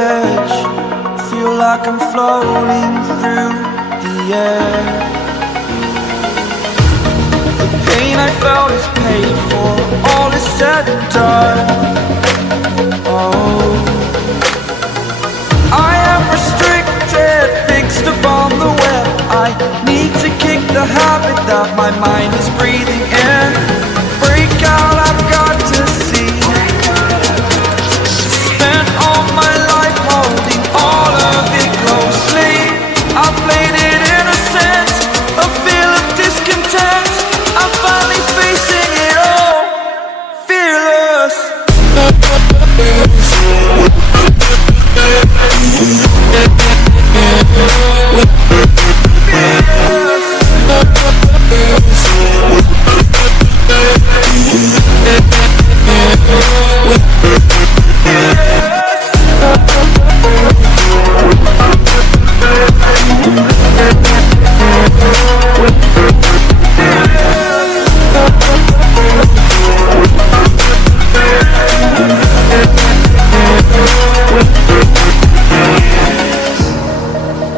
edge, feel like I'm floating through the air. The pain I felt is paid for, all is said and done. Oh, I am restricted, fixed upon the web. I need to kick the habit that my mind is breathing in. Break out, I've got to see. Spent all my life holding all of it closely. I played it innocent, a feel of discontent. I'm finally facing it all, fearless.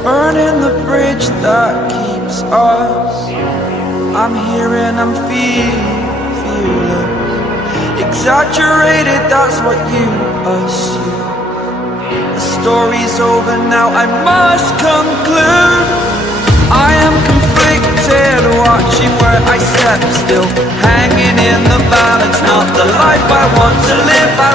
Burning the bridge that keeps us. I'm here and I'm feeling fearless. Exaggerated, that's what you assume. The story's over now, I must conclude. I am conflicted, watching where I step still, hanging in the balance. Not the life I want to live, I